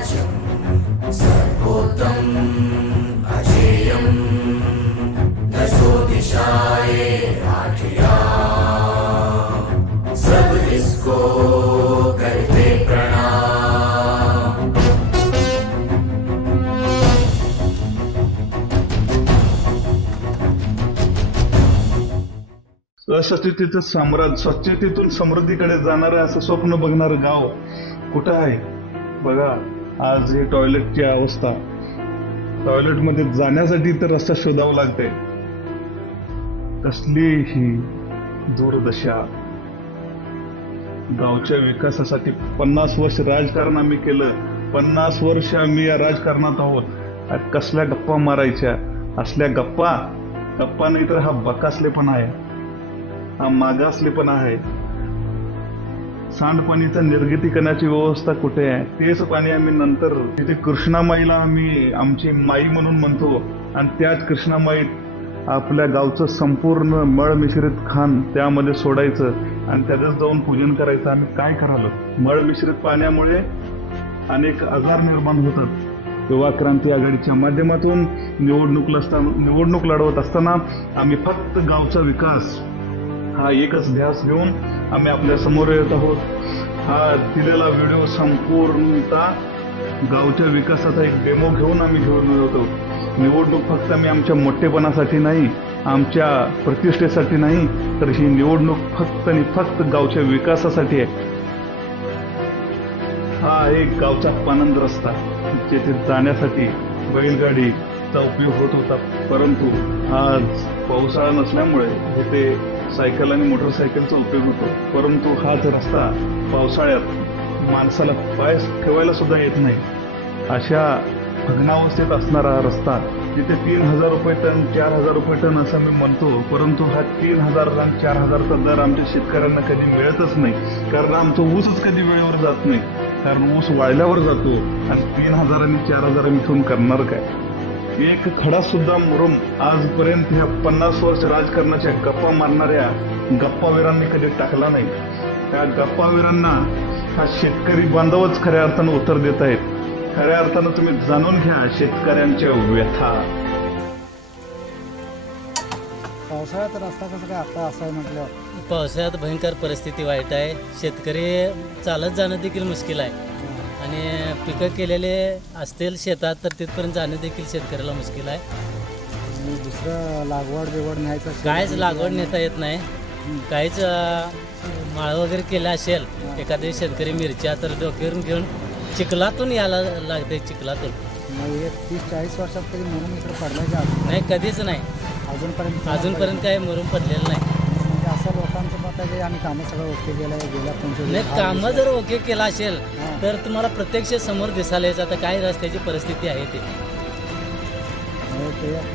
राजं सर्वोत्तम अजेयं दशो दिशाए आठिया सब इसको करते प्रणाम। अस्वच्छतेचं साम्राज्य स्वच्छतेतून समृद्धीकडे जाणारं असं स्वप्न बघणारं गाव कुठं आहे बघा. आज हे टॉयलेटची अवस्था, टॉयलेटमध्ये जाण्यासाठी तर रस्ता शोधावा लागतंय. कसली ही दुर्दशा. गावच्या विकासासाठी 50 वर्ष राजकारण आम्ही केलं, 50 वर्ष आम्ही या राजकारणात आहोत. कसल्या गप्पा मारायच्या, असल्या गप्पा नाही तर हा बकासलेपणा आहे, हा मागासलेपणा आहे. सांडपाणीचं निर्गतीकरणाची व्यवस्था कुठे आहे? तेच पाणी आम्ही नंतर तिथे कृष्णामाईला आम्ही आमची माई म्हणून म्हणतो, आणि त्याच कृष्णामाईत आपल्या गावचं संपूर्ण मळ मिश्रित खाण त्यामध्ये सोडायचं आणि त्यातच जाऊन पूजन करायचं. आम्ही काय करालो? मळ मिश्रित पाण्यामुळे अनेक आजार निर्माण होतात. युवा क्रांती आघाडीच्या माध्यमातून निवडणूक लढवत असताना आम्ही फक्त गावचा विकास हा एकच ध्यास घेऊन आम्ही आपल्या समोर येत आहोत. हा दिलेला व्हिडिओ संपूर्णतः गावच्या विकासाचा एक डेमो घेऊन आम्ही घेऊन होतो. निवडणूक फक्त आम्ही आमच्या मोठेपणासाठी नाही, आमच्या प्रतिष्ठेसाठी नाही, तर ही निवडणूक फक्त आणि फक्त गावच्या विकासासाठी आहे. हा एक गावचा पानंद रस्ता, जेथे जाण्यासाठी बैलगाडीचा उपयोग होत होता, परंतु आज पावसाळा नसल्यामुळे इथे सायकल आणि मोटरसायकलचा उपयोग होतो. परंतु हाच रस्ता पावसाळ्यात माणसाला पाय ठेवायला सुद्धा येत नाही, अशा भग्नावस्थेत असणारा हा रस्ता. तिथे 3,000 रुपये टन, 4,000 रुपये टन असं मी म्हणतो, परंतु हा 3,000 आणि 4,000चा दर आमच्या शेतकऱ्यांना कधी मिळतच नाही. कारण आमचं ऊसच कधी वेळेवर जात नाही, कारण ऊस वाळल्यावर जातो. आणि 3,000 आणि 4,000 आम्ही ठेवून करणार काय? एक खडा सुद्धा मुरुम आजपर्यंत ह्या 50 वर्ष राजकारणाच्या गप्पा मारणाऱ्या गप्पावीरांनी कधी टाकला नाही. त्या गप्पावीरांना हा शेतकरी बांधवच खऱ्या अर्थानं उत्तर देत आहेत. खऱ्या अर्थानं तुम्ही जाणून घ्या शेतकऱ्यांच्या व्यथा. पावसाळ्यात रस्ता कसं काय आता असं आहे म्हटल्यावर? पावसाळ्यात भयंकर परिस्थिती वाईट आहे. शेतकरी चालत जाणं देखील मुश्किल आहे, आणि पिकं केलेले असतील शेतात तर तिथपर्यंत जाणं देखील शेतकऱ्याला मुश्किल आहे. आणि दुसरं लागवड न्यायचं काहीच लागवड नेता येत नाही. काहीच माळ वगैरे केलं असेल एखाद्या शेतकरी मिरच्या तर डोक्यावरून घेऊन चिखलातून यायला लागते. चिखलातून मग हे 30-40 वर्षात कधी मुरुम इकडे पडलाय का? नाही, कधीच नाही. अजूनपर्यंत काही मुरुम पडलेलं नाही. म्हणजे असं लोकांचं मत आहे की आम्ही कामं सगळं ओके केलं आहे, गेल्या 25 नाही. कामं जर ओके केलं असेल तर तुम्हाला प्रत्यक्ष समोर दिसायला यायचं. आता काय रस्त्याची परिस्थिती आहे ते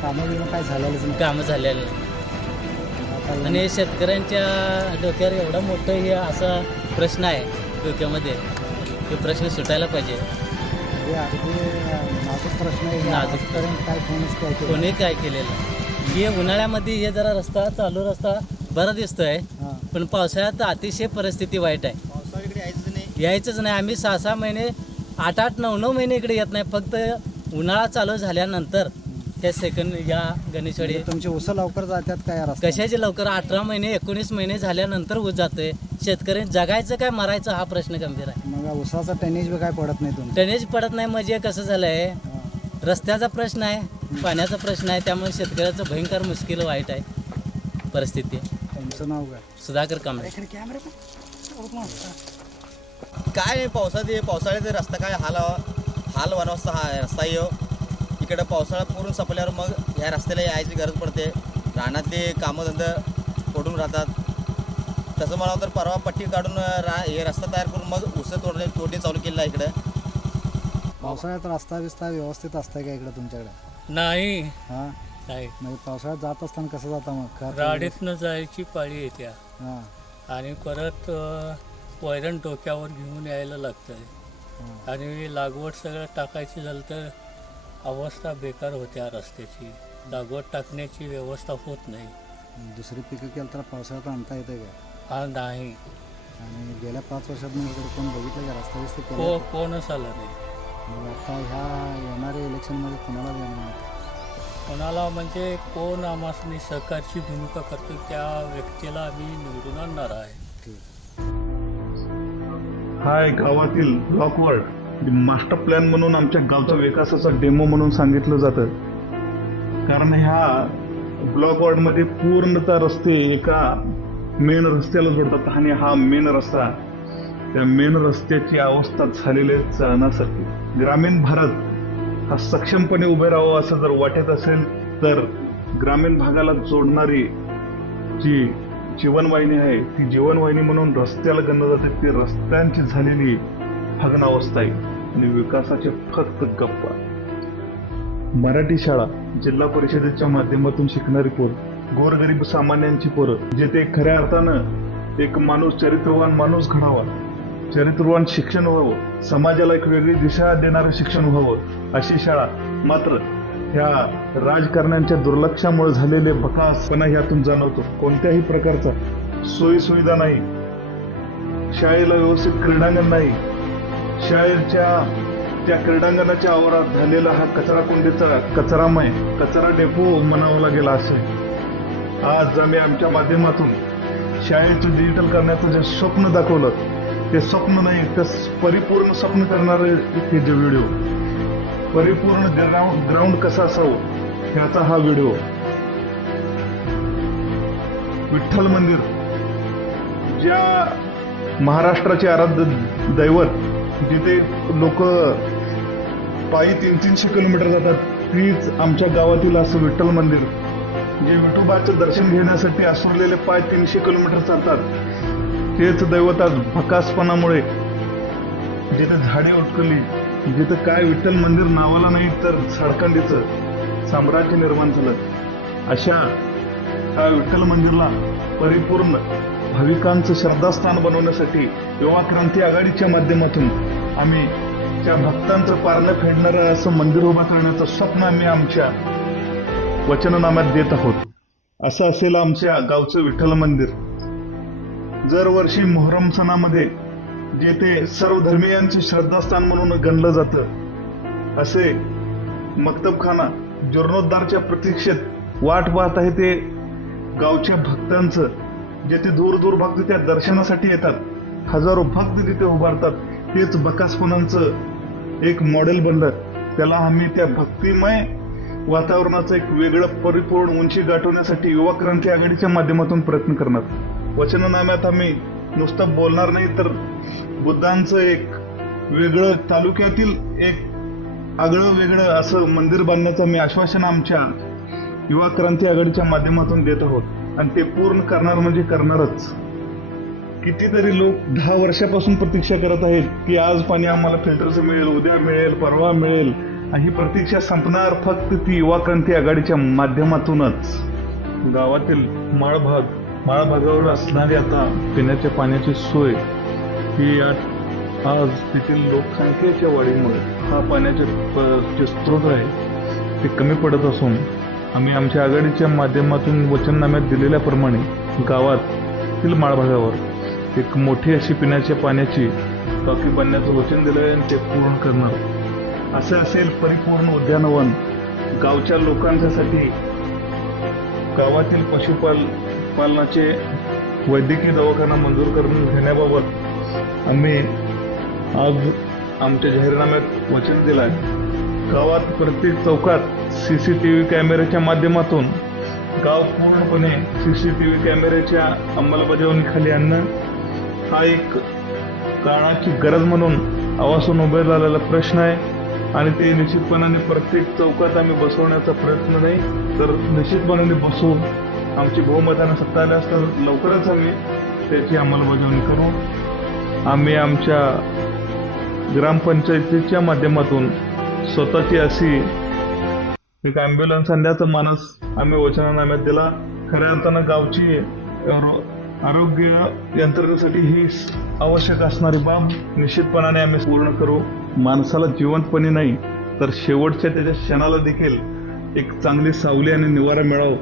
कामं बिमं काय झालेलंच नाही, कामं झालेलं नाही. आणि शेतकऱ्यांच्या डोक्यावर एवढा मोठं हे असा प्रश्न आहे डोक्यामध्ये, तो प्रश्न सुटायला पाहिजे. हे अगदी नाजूक प्रश्न आहे. नाजूकपर्यंत काय कोणी काय केलेलं हे उन्हाळ्यामध्ये हे जरा रस्ता चालू रस्ता बरा दिसतोय, पण पावसाळ्यात अतिशय परिस्थिती वाईट आहे. यायचंच नाही. आम्ही 6-6 महिने 8-8, 9-9 महिने इकडे येत नाही. फक्त उन्हाळा चालू झाल्यानंतर त्या सेकंड या गणेशवाडी तुमची ऊस लवकर जातात काय रस्ता? कशाचे लवकर? 18 महिने 19 महिने झाल्यानंतर ऊस जातोय. शेतकरी जगायचं काय मरायचं हा प्रश्न गंभीर आहे. मग ऊसाचा टनेज बी काय पडत नाही तुमचं? टनेज पडत नाही म्हणजे कसं झालंय, रस्त्याचा प्रश्न आहे, पाण्याचा प्रश्न आहे. त्यामुळे शेतकऱ्याचं भयंकर मुश्किल वाईट आहे परिस्थिती. तुमचं नाव काय? सुधाकर कांबळे. काय नाही, पावसाळ्यात रस्ता काय हाल वनवासचा हा रस्ता येऊ. इकडं पावसाळा पूर्ण संपल्यावर मग ह्या रस्त्याला यायची गरज पडते. रानातले कामधंदे पडून राहतात. तसं म्हणावं तर परवा पट्टी काढून हे रस्ता तयार करून मग ऊस तोडणी चालू केलेला आहे इकडं. पावसाळ्यात रस्ता बिस्ता व्यवस्थित असतंय का इकडं तुमच्याकडे? नाही. हां, नाही. म्हणजे पावसाळ्यात जात असताना कसं जाता मग? गाडीतनं जायची पाळी येत्या हां, आणि परत वैरण डोक्यावर घेऊन यायला लागतंय. हां. आणि लागवड सगळं टाकायची झालं तर अवस्था बेकार होत्या रस्त्याची. लागवड टाकण्याची व्यवस्था होत नाही. दुसरी पिकं केलं तर पावसाळ्यात आणता येते का? हा नाही. आणि गेल्या 5 वर्षात मी इकडे कोण बघितलं का रस्ता बिस्ता केला? कोणच आलं नाही. मग आता ह्या येणाऱ्या इलेक्शनमध्ये कुणाला देणार? कोणाला म्हणजे कोण आम्हाला सहकारची भूमिका करतो त्या व्यक्तीला आम्ही निवडून आणणार आहे. हा एक गावातील ब्लॉक वॉर्ड मास्टर प्लॅन म्हणून आमच्या गावचा विकासाचा डेमो म्हणून सांगितलं जातं. कारण ह्या ब्लॉक वॉर्डमध्ये पूर्णतः रस्ते एका मेन रस्त्याला जोडतात आणि हा मेन रस्ता त्या मेन रस्त्याची अवस्था झालेली आहे चालण्यासाठी. ग्रामीण भारत हा सक्षमपणे उभे राहावं असं जर वाटत असेल तर ग्रामीण भागाला जोडणारी जी जीवनवाहिनी आहे ती जीवनवाहिनी म्हणून रस्त्याला गणलं जाते. ती रस्त्यांची झालेली भग्नावस्था आहे आणि विकासाचे फक्त गप्पा. मराठी शाळा जिल्हा परिषदेच्या माध्यमातून शिकणारी पोरं, गोरगरीब सामान्यांची पोरं, जिथे खऱ्या अर्थानं एक माणूस चरित्रवान माणूस घडावा, चरित्रवान शिक्षण व्हावं, समाजाला एक वेगळी दिशा देणारं शिक्षण व्हावं अशी शाळा. मात्र ह्या राजकारण्यांच्या दुर्लक्षामुळे झालेले बकासपणा यातून जाणवतो. कोणत्याही प्रकारचा सोयी सुविधा नाही, शाळेला व्यवस्थित क्रीडांगण नाही, शाळेच्या त्या क्रीडांगणाच्या आवारात झालेला हा कचरा कुंडीचा कचरामय कचरा डेपो म्हणावा लागेल. असे आज आम्ही आमच्या माध्यमातून शाळेचं डिजिटल करण्याचं जे स्वप्न दाखवलं ते स्वप्न नाही तर परिपूर्ण स्वप्न करणारे हे जे व्हिडिओ, परिपूर्ण ग्राउंड कसं असावं ह्याचा हा व्हिडिओ. विठ्ठल मंदिर ज्या महाराष्ट्राचे आराध्य दैवत, जिथे लोक पायी 300-300 किलोमीटर जातात, तीच आमच्या गावातील असं विठ्ठल मंदिर जे विठोबाचं दर्शन घेण्यासाठी आसुरलेले पाय 300 किलोमीटर चालतात, तेच दैवत आज भकासपणामुळे जिथे झाडे उटकली, जिथं काय विठ्ठल मंदिर नावाला नाही तर झाडखंडीचं साम्राज्य निर्माण झालं. अशा त्या विठ्ठल मंदिरला परिपूर्ण भाविकांचं श्रद्धास्थान बनवण्यासाठी युवा क्रांती आघाडीच्या माध्यमातून आम्ही त्या भक्तांचं पारणं फेडणारं असं मंदिर उभं करण्याचं स्वप्न आम्ही आमच्या वचननाम्यात देत आहोत. असं असेल आमच्या गावचं विठ्ठल मंदिर. दरवर्षी मोहरम सणामध्ये जे ते सर्व धर्मीयांचे श्रद्धास्थान म्हणून गणलं जातं, असे मक्तबखाना जीर्णोद्धारच्या प्रतीक्षेत वाट पाहत आहे ते गावच्या भक्तांचं, जे ते दूर दूर भक्त त्या दर्शनासाठी येतात. हजारो भक्त तिथे उभारतात. तेच बकासपणांचं एक मॉडेल बनलं. त्याला आम्ही त्या भक्तिमय वातावरणाचं एक वेगळं परिपूर्ण उंची गाठवण्यासाठी युवा क्रांती आघाडीच्या माध्यमातून प्रयत्न करणार. वचननाम्यात आम्ही नुसतं बोलणार नाही तर बुद्धांचं एक वेगळं तालुक्यातील एक आगळं वेगळं असं मंदिर बांधण्याचं आम्ही आश्वासन आमच्या युवा क्रांती आघाडीच्या माध्यमातून देत आहोत आणि ते पूर्ण करणार म्हणजे करणारच. कितीतरी लोक 10 वर्षापासून प्रतीक्षा करत आहेत की आज पाणी आम्हाला फिल्टरचं मिळेल, उद्या मिळेल, परवा मिळेल. ही प्रतीक्षा संपणार फक्त ती युवा क्रांती आघाडीच्या माध्यमातूनच. गावातील माळभागावर असणारी आता पिण्याच्या पाण्याची सोय ही आज तेथील लोकसंख्येच्या वाढीमुळे हा पाण्याचे जे स्रोत आहे ते कमी पडत असून आम्ही आमच्या आघाडीच्या माध्यमातून वचननाम्यात दिलेल्याप्रमाणे गावातील माळभागावर एक मोठी अशी पिण्याच्या पाण्याची टाकी बांधण्याचं वचन दिलं आहे आणि ते पूर्ण करणार. असं असेल परिपूर्ण उद्यानवन गावच्या लोकांसाठी. गावातील पशुपालनाचे वैद्यकीय दवाखाना मंजूर करून घेण्याबाबत आम्ही आज आमच्या जाहीरनाम्यात वचन दिलं आहे. गावात प्रत्येक चौकात CCTV कॅमेऱ्याच्या माध्यमातून गाव पूर्णपणे CCTV कॅमेऱ्याच्या अंमलबजावणीखाली आणणं हा एक काळाची गरज म्हणून आवासून उभे राहिलेला प्रश्न आहे आणि ते निश्चितपणाने प्रत्येक चौकात आम्ही बसवण्याचा प्रयत्न नाही तर निश्चितपणाने बसवून आमची बहुमताने सत्ता आल्यास तर लवकरच आम्ही त्याची अंमलबजावणी करू. आम्ही आमच्या ग्रामपंचायतीच्या माध्यमातून स्वतःची अशी एक ॲम्ब्युलन्स आणण्याचा मानस आम्ही वचननाम्यात दिला. खऱ्या अर्थानं गावची आरोग्य यंत्रणेसाठी ही आवश्यक असणारी बाब निश्चितपणाने आम्ही पूर्ण करू. माणसाला जिवंतपणे नाही तर शेवटच्या त्याच्या क्षणाला देखील एक चांगली सावली आणि निवारा मिळावं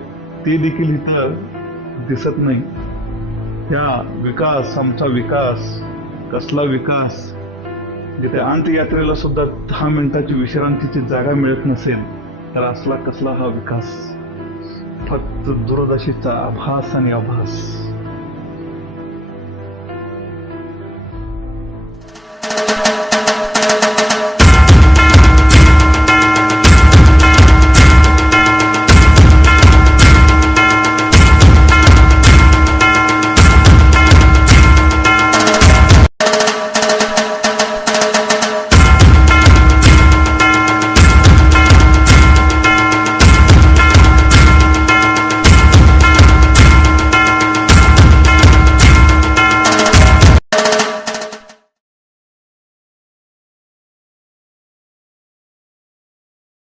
ते देखील इथं दिसत नाही. ह्या विकास आमचा विकास कसला विकास जिथे अंत्ययात्रेला सुद्धा 10 मिनिटाची विश्रांतीची जागा मिळत नसेल तर असला कसला हा विकास. फक्त दूरदर्शीचा आभास आणि आभास.